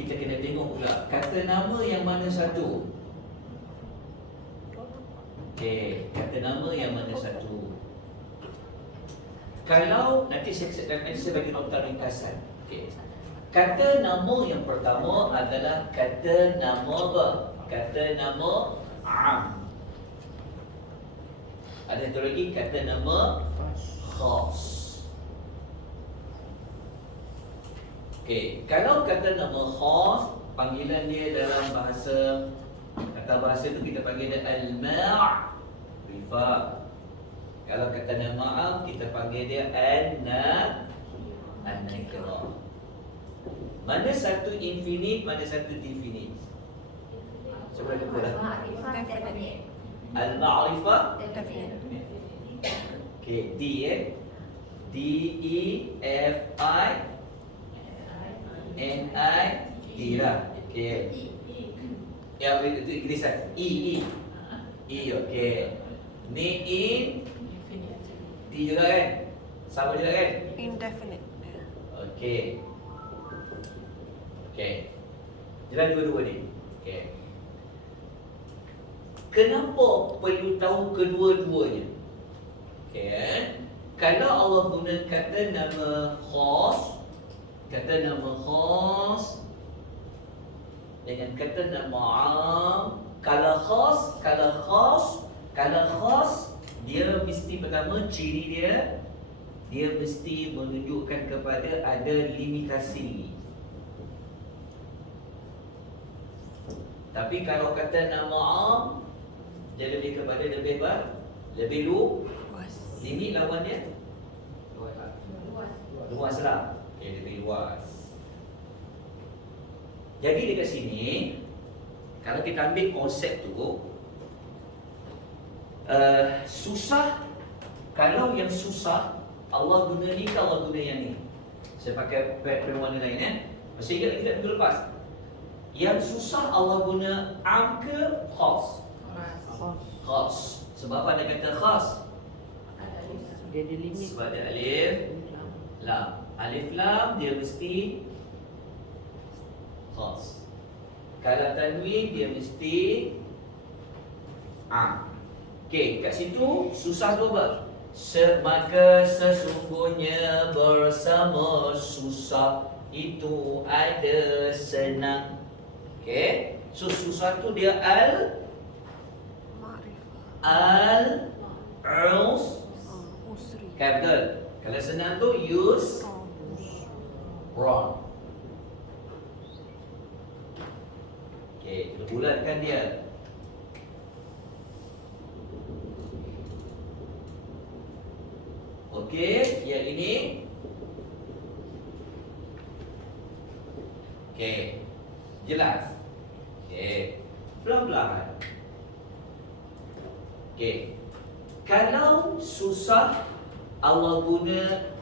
kita kena tengok pula kata nama yang mana satu. Okey, kata nama yang mana satu. Kalau nanti saya bagi nota ringkasan. Okey. Kata nama yang pertama adalah kata nama apa? Kata nama am. Ada satu lagi kata nama khas. Okey, kalau kata nama khas, panggilan dia dalam bahasa kata bahasa itu kita panggil dia al-ma'rifah. Kalau kata nama am, kita panggil dia an-nakirah. Mana satu infinite, mana satu definite? Coba kita dah. Al-ma'rifah. Okey, D D-E-F-I-N-I-T lah. Okey. Ya, itu Inggeris kan? E, okey. Ni in T juga kan? Sama juga kan? Indefinite. Okey. Okey. Jalan dua-dua ni. Okey. Kenapa perlu tahu kedua-duanya? Okey. Kalau Allah guna kata nama khas dengan kata nama am, kalau khas dia mesti pertama ciri dia mesti menunjukkan kepada ada limitasi. Tapi kalau kata nama am, dia lebih kepada lebih luas. Limit lawannya luas lah. Okay, lebih luas. Jadi dekat sini, kalau kita ambil konsep tu, susah. Kalau yang susah, Allah guna ni ke Allah guna yang ni? Saya pakai perwarna lain Masih ingat kita minggu lepas? Yang susah Allah guna am ke khas? Khas. Sebab apa ada kata khas? Dia ada limit. Sebab ada alif lam. Alif lam dia mesti khas. Kalau tanwin dia mesti am. Okey, kat situ susah tu apa? Maka sesungguhnya bersama susah itu ada senang. Okey, so susah tu dia Usri. Betul. Kalau senang tu wrong. Okey, kita bulatkan dia. Okey, yang ini. Okey. Jelas. Okey. Pelan-pelan. Okey. Kalau susah Allah guna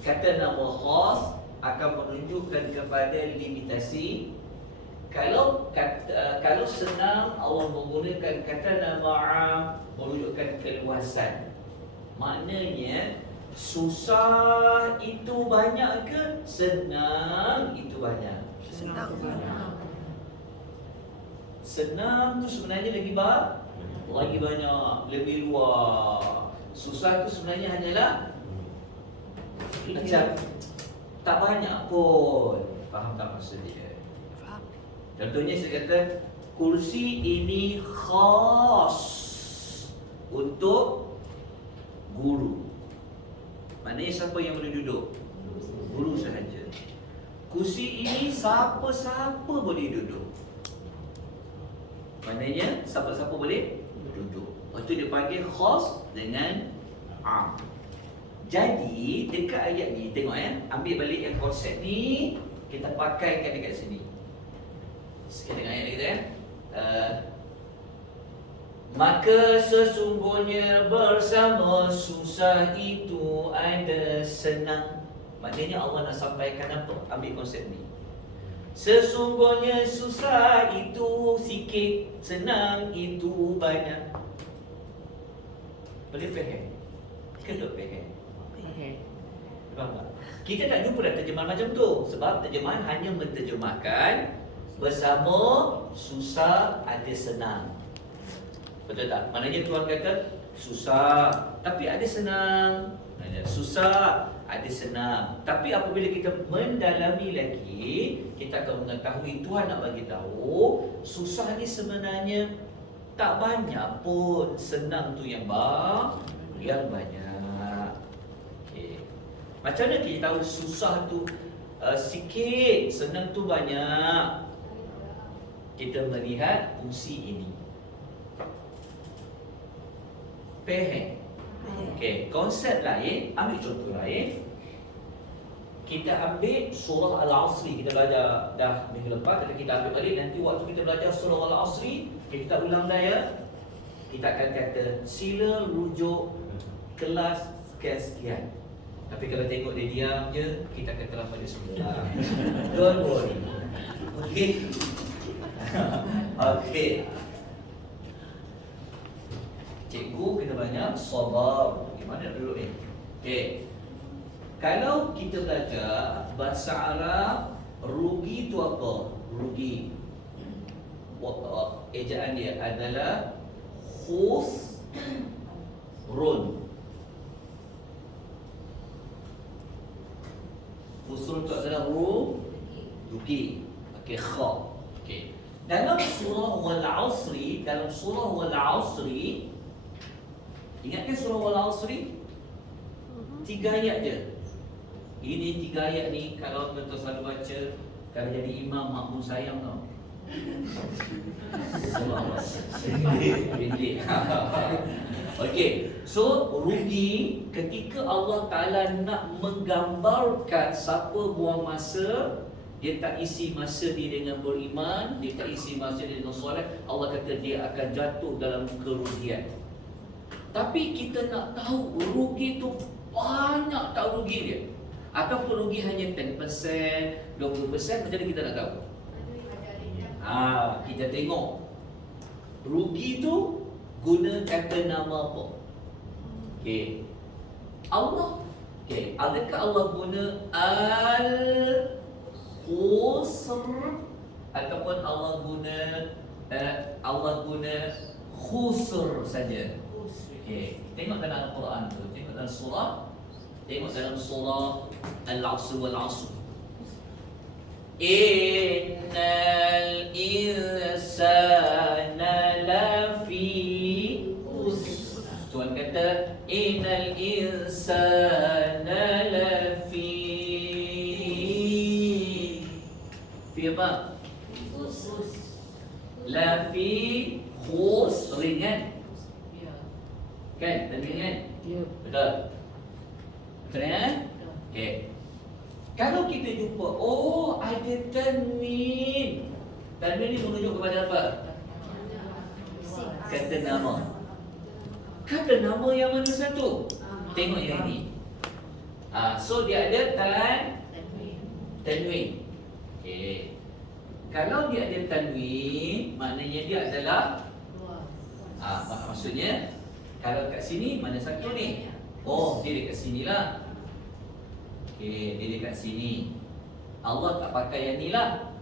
kata nama khas akan menunjukkan kepada limitasi. Kalau senang Allah menggunakan kata nama am menunjukkan keluasan. Maknanya susah itu banyak ke senang itu banyak? Senang tu sebenarnya lagi banyak, lebih luas. Susah tu sebenarnya hanyalah macam tak banyak pun. Faham tak maksud dia? Faham. Contohnya saya kata kursi ini khas untuk guru. Maknanya siapa yang boleh duduk? Guru sahaja. Kursi ini siapa-siapa boleh duduk. Maknanya siapa-siapa boleh duduk. Lepas tu dia panggil khas dengan am. Jadi dekat ayat ni tengok ambil balik yang konsep ni kita pakaikan dekat sini. Sekali dengan ayat kita maka sesungguhnya bersama susah itu ada senang. Maknanya Allah nak sampaikan apa? Ambil konsep ni. Sesungguhnya susah itu sikit, senang itu banyak. Boleh faham? Ke tak faham? Faham tak? Kita tak jumpa dah terjemahan macam tu. Sebab terjemahan hanya menterjemahkan bersama susah ada senang. Betul tak? Maknanya Tuhan kata susah tapi ada senang. Susah ada senang. Tapi apabila kita mendalami lagi, kita akan mengetahui Tuhan nak bagi tahu susah ni sebenarnya tak banyak pun, senang tu yang banyak. Okey. Macam mana kita tahu susah tu sikit, senang tu banyak? Kita melihat fungsi ini. Faham? Okey, konsep lain, ambil contoh lain. Kita ambil surah Al-Asri, kita belajar dah minggu lepas, tapi kita ambil balik nanti waktu kita belajar surah Al-Asri, kita ulang dah ya. Kita akan kata sila rujuk kelas sekian-sekian. Tapi kalau tengok dia diam je, kita akan terlambat dia semula. Don't worry. Okey. Okey. Cikgu kena banyak sabar. Gimana dulu ni? Okey. Kalau kita belajar bahasa Arab, rugi tu apa? Rugi. Ejaan dia adalah khusrun. Khusrun tu adalah rugi. Okey, kha. Okey. Dalam surah Wal-Asri, ingatkan surah Wal-Asri? 3 ayat je. Ini 3 ayat ni kalau tuan-tuan selalu baca, kalau jadi imam makmum sayang tau. Okey, so rugi ketika Allah Ta'ala nak menggambarkan siapa buang masa, dia tak isi masa dia dengan beriman, dia tak isi masa dia dengan solat, Allah kata dia akan jatuh dalam kerugian. Tapi kita nak tahu rugi tu banyak tak rugi dia, ataupun rugi hanya 10%, 20%, macam mana kita nak tahu? Kita tengok rugi tu guna kata nama apa? Okey. Allah. Okey, adakah Allah guna al-khusr ataupun Allah guna khusr saja? Okey, tengok dalam Al-Quran tu, tengok dalam surah Al-Asr wal-Asr. Innal insana lafi khusr. Tuhan kata innal insana lafi apa? Lafi khusr kan? Kan? Tanwin kan? Ya. Betul? Betul kan? Okey. Kalau kita jumpa, ada tanwin. Tanwin ni menunjuk kepada apa? Kata nama. Kata nama yang mana satu? Tengok yang ini. So dia ada tanwin. Okey. Kalau dia ada tanwin, maknanya dia adalah maksudnya kalau kat sini mana satu ni? Dia dekat sini lah. Okey, dia dekat sini. Allah tak pakai yang ni lah.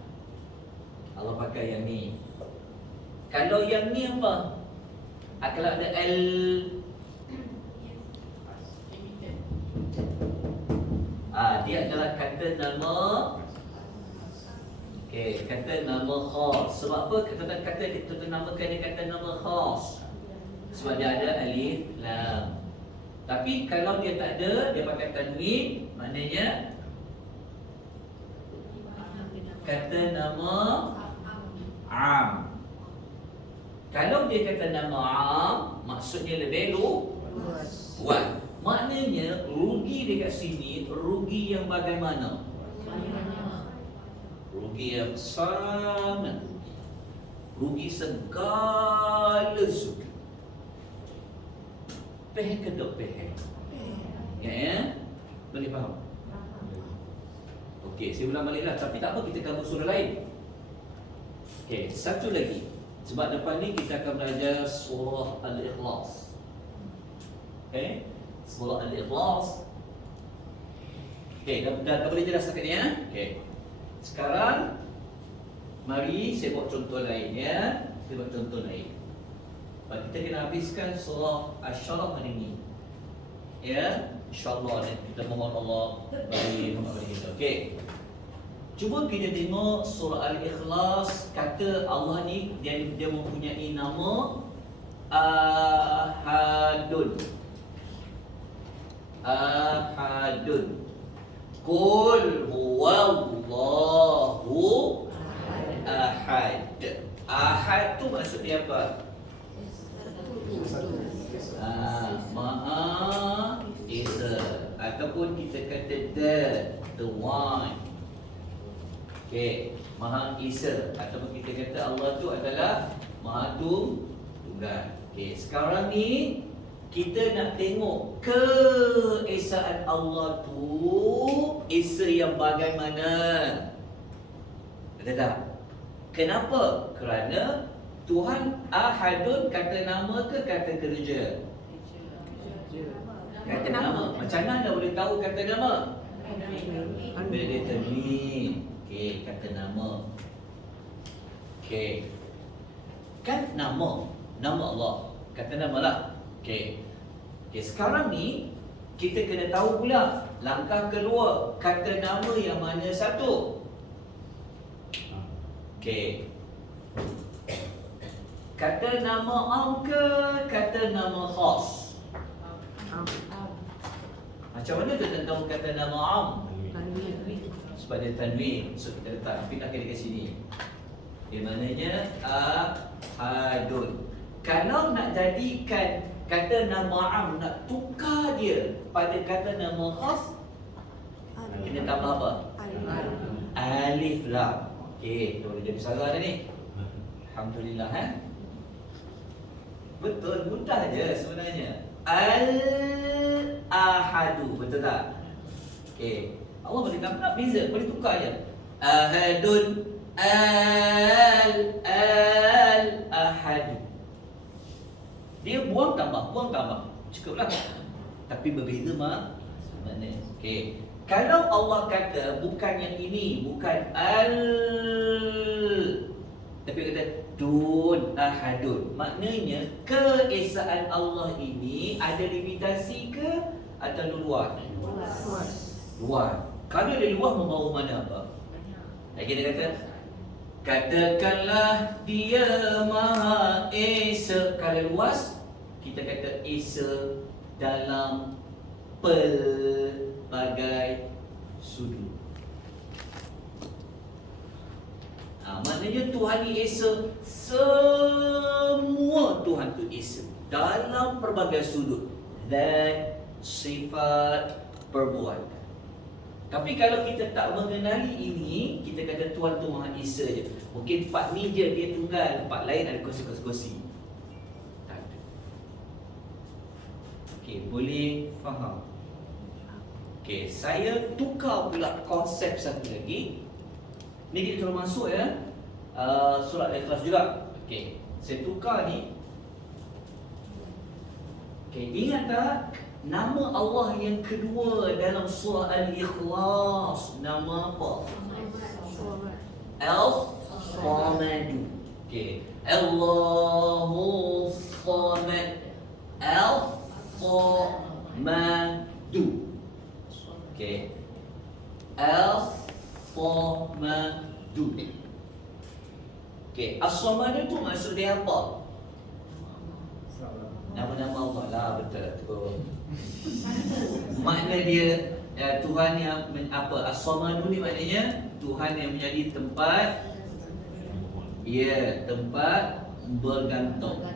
Allah pakai yang ni. Kalau yang ni apa? Kalau ada L, dia adalah kata nama. Okey, kata nama khas. Sebab apa kita namakan dia kata nama khas? Sebab dia ada alif lam. Tapi kalau dia tak ada, dia pakai tanwin, maknanya kata nama am. Kalau dia kata nama am, maksudnya lebih luas. Maknanya rugi dekat sini, rugi yang bagaimana? Rugi yang sangat, rugi segala sudut. Peh ke dok peh? Ya? Boleh faham? Okey, saya ulang balik lah. Tapi tak apa, kita akan surah lain. Okey, satu lagi. Sebab depan ni kita akan belajar surah Al-Ikhlas. Surah Al-Ikhlas. Okey, dah boleh jelas setakat ni ya? Okey. Sekarang mari saya buat contoh lain ya. Saya buat contoh lain. Kita kena habiskan surah Asy-Syarah hari ini. Ya, insya-Allah kita mohon Allah bagi memberkati kita. Okey. Cuba kita tengok surah Al-Ikhlas, kata Allah ni dia mempunyai nama Ahadun. Ahadun. Qul huwallahu ahad. Ahad tu maksudnya apa? Maha Esa, ataupun kita kata the one. Okey, Maha Esa, ataupun kita kata Allah tu adalah Maha Tunggal. Okey, sekarang ni kita nak tengok keesaan Allah tu Esa yang bagaimana. Betul tak? Kenapa? Kerana Tuhan Ahadun kata nama ke kata kerja? Kata nama. Macam mana boleh tahu kata nama? Bila dia tanwin. Okey, kata nama. Okey. Kan nama Allah. Kata nama lah. Okey. Okey, sekarang ni kita kena tahu pula langkah kedua, kata nama yang mana satu? Okey. Kata nama am ke kata nama khas? Macam mana tu tentang kata nama am? Sebab dia tanwin. So kita letak pindah ke sini. Dia maknanya ahadun. Kalau nak jadikan kata nama am, nak tukar dia pada kata nama khas, kita tambah apa? Alif lam. Okey, tu boleh jadi salah dah ni. Alhamdulillah Betul, mudah je sebenarnya. Al-Ahadu, betul tak? Okey. Allah boleh tak beza, boleh tukar je. Ahadun Al-Ahadu. Dia buang tambah. Cukuplah. Tapi berbeza makna. Okey. Kalau Allah kata bukan yang ini, bukan tapi kata dun ahadun, maknanya keesaan Allah ini ada limitasi ke atau luar? Luar. Kalau dia luar membawa mana apa? Lagi dia kata katakanlah dia Maha Esa. Kalau luas kita kata Esa dalam pelbagai sudut. Maknanya Tuhan ni Esa, semua Tuhan tu Esa dalam pelbagai sudut, zat, sifat, perbuatan. Tapi kalau kita tak mengenali ini, kita kata Tuhan tu Maha Esa je. Mungkin part ni je dia tunggal, part lain ada kursi-kursi. Tak ada. Okey, boleh faham? Okey, saya tukar pula konsep satu lagi. Ni kita terus masuk ya. Surat Al-Ikhlas juga. Okey, saya tukar ni. Okey, ingat tak nama Allah yang kedua dalam surah Al-Ikhlas? Nama apa? Al-Samad. Okey, Allahu Samad. Al-Samad. Okey. Al-Samad. Okey, As-Samad itu maksud dia apa? Nama-nama Allah lah, betul tu. Makna dia Tuhan yang apa? As-Samad ni maknanya Tuhan yang menjadi tempat, ya, tempat bergantung.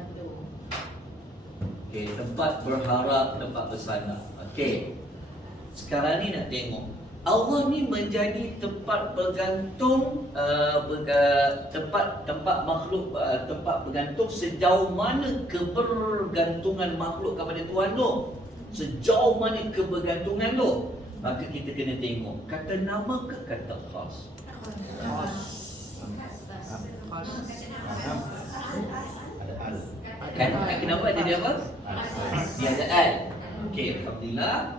Okey, tempat berharap, tempat bersandar. Okey. Sekarang ni nak tengok Allah ni menjadi tempat bergantung, tempat makhluk, tempat bergantung sejauh mana kebergantungan makhluk kepada Tuhan tu, sejauh mana kebergantungan tu. Maka kita kena tengok kata nama ke kata khas. Kan kenapa ada dia apa? Dia ada al. Okey, alhamdulillah.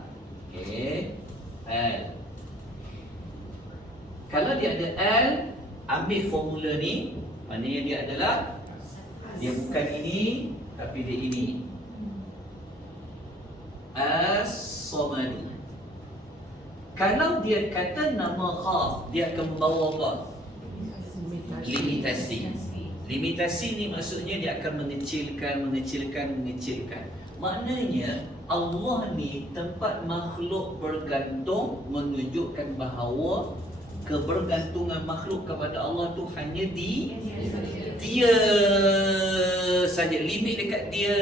Okey, al. Kalau dia ada L, ambil formula ni, maknanya dia adalah, dia bukan ini, tapi dia ini. As-Samad. Kalau dia kata nama khas, dia akan membawa apa? Limitasi. Limitasi ni maksudnya dia akan mengecilkan. Maknanya Allah ni tempat makhluk bergantung, menunjukkan bahawa kebergantungan makhluk kepada Allah tu hanya di dia saja. Limit dekat dia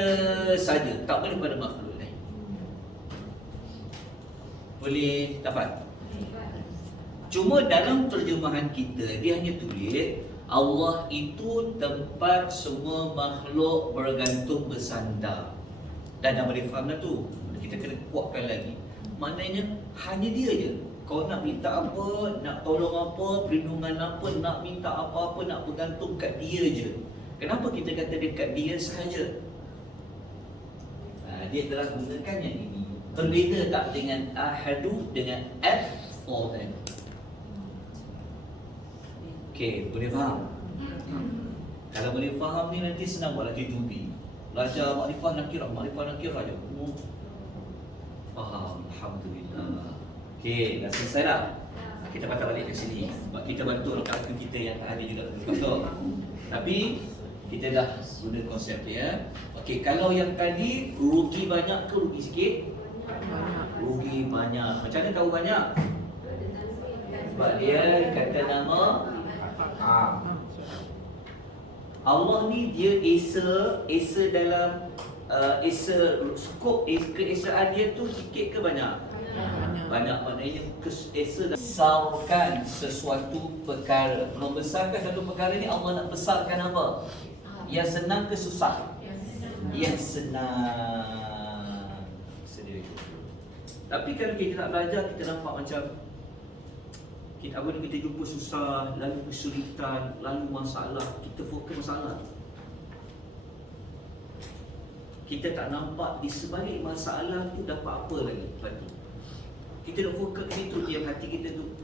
saja, tak boleh pada makhluk lain. Boleh dapat? Cuma dalam terjemahan kita, dia hanya tulis Allah itu tempat semua makhluk bergantung bersandar. Dan dah boleh faham dah tu. Kita kena kuatkan lagi. Maknanya hanya dia je. Kau nak minta apa, nak tolong apa, perlindungan apa, nak minta apa-apa, nak bergantung kat dia je. Kenapa kita kata dekat dia sahaja? Dia telah gunakan yang ini. Berbeza tak dengan ahadu dengan F4 tadi? Okey, boleh faham? Kalau boleh faham ni nanti senang buat lagi tubi. Belajar makrifah nakirah je. Faham, alhamdulillah. Okey, dah selesai dah. Kita patah balik ke sini. Sebab kita bantu rakan kita yang tak ada juga betul. Tapi kita dah guna konsep dia. Okey, kalau yang tadi rugi banyak ke rugi sikit? Rugi banyak. Macam mana tahu banyak? Sebab dia kata nama Allah ni dia Esa dalam Esa skop keesaan dia tu sikit ke banyak? Banyak. Maknanya Esa besarkan sesuatu perkara. Membesarkan satu perkara ni, Allah nak besarkan apa? Yang senang ke susah? Yang senang. Sedih. Tapi kalau kita nak belajar, kita nampak macam kita jumpa susah, lalu kesulitan, lalu masalah, kita fokus masalah. Kita tak nampak di sebalik masalah tu dapat apa lagi. Kita nak fokus ke situ, diam hati kita tu.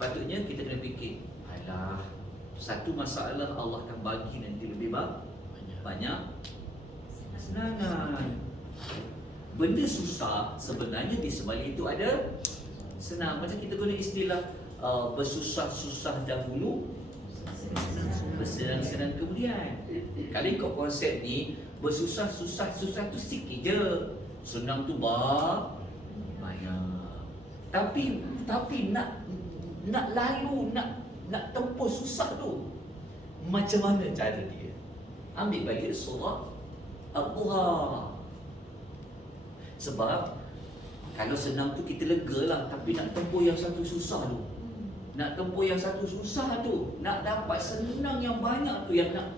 Patutnya kita kena fikir, alah, satu masalah Allah akan bagi nanti lebih banyak kesenangan. Benda susah sebenarnya di sebalik itu ada senang. Macam kita guna istilah bersusah-susah dahulu, bersenang-senang kemudian. Kalau ikut konsep ni, bersusah-susah tu sikit je, senang tu banyak. Tapi nak lalu, nak tempuh susah tu, macam mana cara dia? Ambil balik surah Al-Duha. Sebab kalau senang tu kita lega lah, tapi nak tempuh yang satu susah tu, nak dapat senang yang banyak tu yang nak.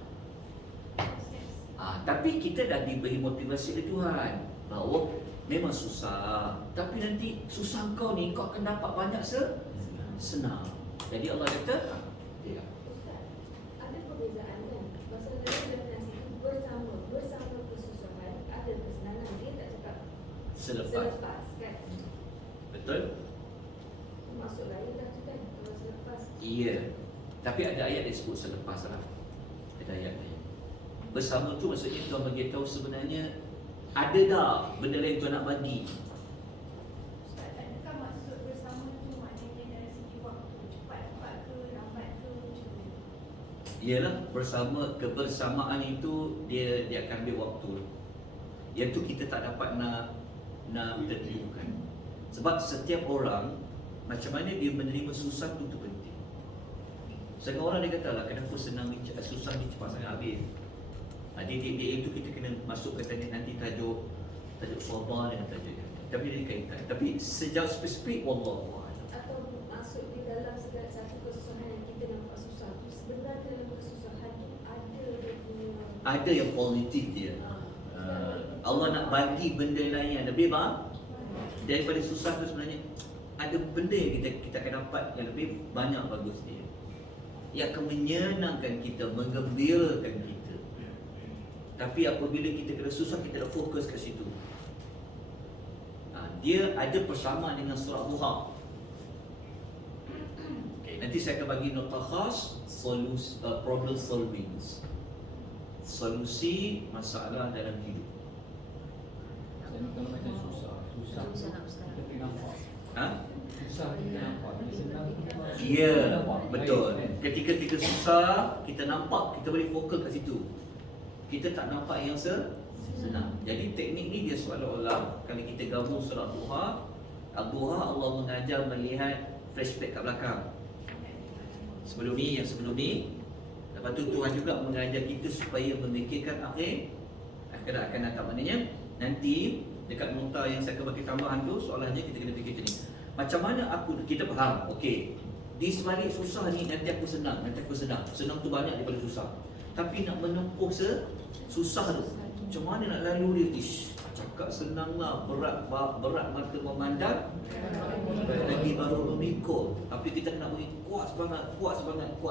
Tapi kita dah diberi motivasi oleh Tuhan bahawa memang susah, tapi nanti susah kau ni kau akan dapat banyak senang. Jadi Allah kata, ya. Ada perbezaan kan? Pasal dalam definisi itu bersama kesusahan ada kesenangan. Dia tak cakap selepas kan? Betul? Masuk lain dah tu kan? Kalau selepas. Iya. Tapi ada ayat yang sebut selepas lah. Ada ayat ni. Bersama tu maksudnya Tuhan bagi tahu sebenarnya ada dah benda lain Tuhan nak bagi. Adakah maksud bersama tu maknanya dari segi waktu cepat ke lambat ke macam mana? Iyalah, kebersamaan itu dia akan ambil waktu. Yang tu kita tak dapat nak tentukan. Sebab setiap orang macam mana dia menerima susah tu penting. Setengah orang dia kata lah, kenapa susah ni cepat sangat habis. Dia itu kita kena masuk ke tadi nanti tajuk sabar dan tajuk. Tapi dia kaitan. Tapi sejauh spesifik wallahu a'lam. Atau maksud di dalam segala satu kesusahan yang kita nampak susah tu, sebenarnya dalam kesusahan tu ada yang positif dia. Allah nak bagi benda lain yang lebih daripada susah tu. Sebenarnya ada benda yang kita akan dapat yang lebih banyak bagus dia, yang akan menyenangkan kita, menggembirakan kita. Tapi apabila kita kena susah, kita nak fokus ke situ. Dia ada persamaan dengan surah Duha. Okay, Nanti saya akan bagi nota khas problem solving. Solusi masalah dalam hidup. Saya nak kalau macam susah kita pergi nampak. Ha? Susah kita nampak, bila senang kita Ya, nampak. betul. Baik, kan? Ketika kita susah, kita nampak, kita boleh fokus kat situ. Kita tak nampak yang senang. Jadi teknik ni dia seolah-olah kalau kita gabung surah Duha, Al-Duha Allah mengajar melihat flashback kat belakang. Sebelum ni, yang sebelum ni. Lepas tu Tuhan juga mengajar kita supaya memikirkan akhirat akan datang. Maknanya nanti dekat nota yang saya akan bagi tambahan tu, soalannya kita kena fikir macam ni. Macam mana kita faham, okey, di sebalik susah ni nanti aku senang. Senang tu banyak daripada susah. Tapi nak menempuh susah tu, macam mana nak lalu dia? Cakap senang lah, berat mata memandang, lagi baru memikul. Tapi kita kena beri kuat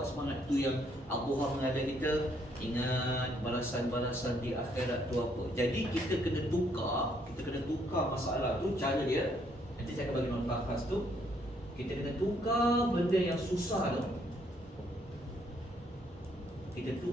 semangat. Tu yang Al-Duha mengajar kita, ingat balasan-balasan di akhirat tu apa. Jadi kita kena tukar masalah tu. Cara dia, nanti saya akan bagi nota khas tu. Kita kena tukar benda yang susah tu, kita tukar